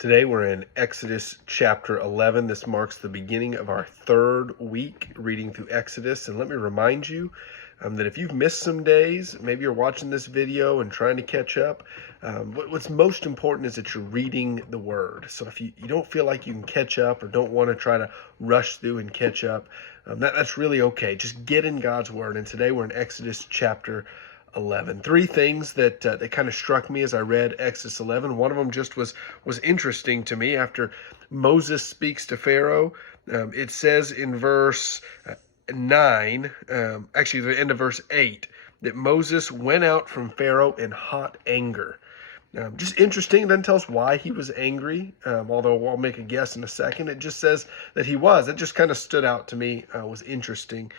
Today we're in Exodus chapter 11. This marks the beginning of our third week reading through Exodus. And let me remind you that if you've missed some days, maybe you're watching this video and trying to catch up, what's most important is that you're reading the Word. So if you don't feel like you can catch up or don't want to try to rush through and catch up, that's really okay. Just get in God's Word. And today we're in Exodus chapter 11. Three things that kind of struck me as I read Exodus 11. One of them just was interesting to me. After Moses speaks to Pharaoh, it says in verse 9, actually the end of verse 8, that Moses went out from Pharaoh in hot anger. Just interesting. It doesn't tell us why he was angry, although I'll make a guess in a second. It just says that he was. It just kind of stood out to me, was interesting.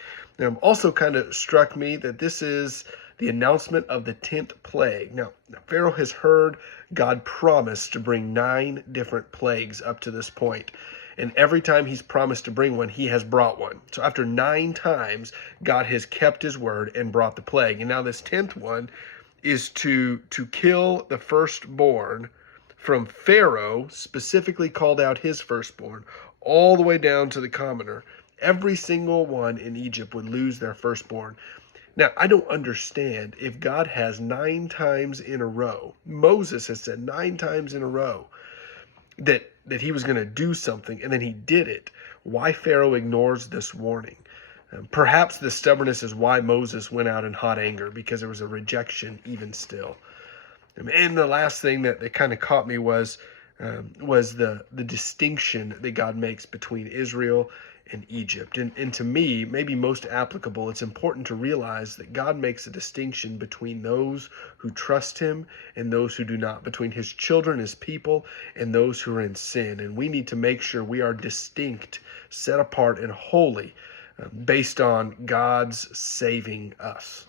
Also kind of struck me that this is the announcement of the 10th plague. Now, Pharaoh has heard God promise to bring 9 different plagues up to this point. And every time he's promised to bring one, he has brought one. So after 9 times, God has kept his word and brought the plague. And now this 10th one is to kill the firstborn from Pharaoh, specifically called out his firstborn, all the way down to the commoner. Every single one in Egypt would lose their firstborn. Now, I don't understand if God has 9 times in a row, Moses has said 9 times in a row that he was going to do something, and then he did it, why Pharaoh ignores this warning. Perhaps the stubbornness is why Moses went out in hot anger, because there was a rejection even still. And the last thing that kind of caught me was the distinction that God makes between Israel and Egypt. And to me, maybe most applicable, it's important to realize that God makes a distinction between those who trust him and those who do not, between his children, his people, and those who are in sin. And we need to make sure we are distinct, set apart, and holy based on God's saving us.